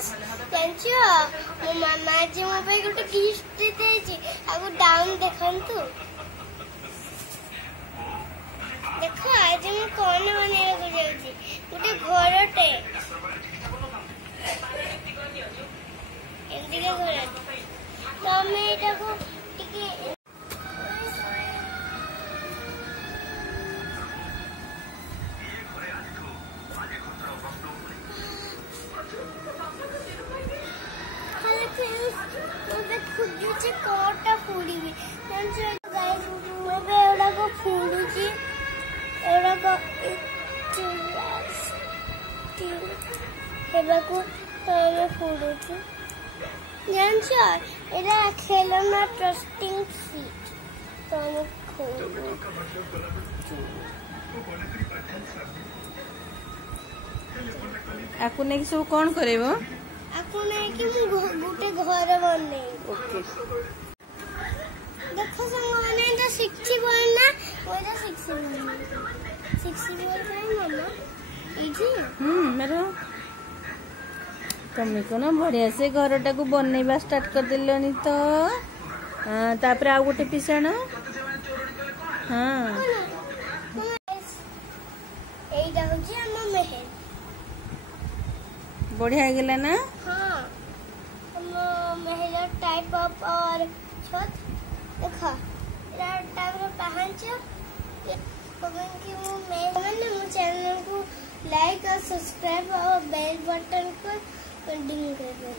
Friends जानछो मो मामा आज मो पे गोटे गिफ्ट देछि आगु डाउन देखंतु देखो आज मु कोन बनेला को जाउछि गोटे घरटे एंदी के घर तो मैं एटा को टिके खुदुची कोटा फुडीबी जानछो गाइस मो बे एडा को फुडुची एडा को हेबा को मैं फुडुची जानछो एडा खेलना ट्रस्टिंग सीट तो मैं खोलू आकु नेकी सब कोन करेबो आकु नै कि मु गुटे घर बनै ओके देखो संग माने तो शिक्षी बोल ना वो तो शिक्षी बोल भाई मामा इजी मेरा तुम को ना बढ़िया से घरटा को बनैबा स्टार्ट कर दिलनी तो हां तापर आ गोटे पिसाण हां एटा होजी हम महल बढ़िया गेला ना हां हम महल टाइप अप और छत देखा टाइप रो पहंच कमेंट कि मैं चैनल को लाइक और सब्सक्राइब और बेल बटन को कंटिन्यू कर देना।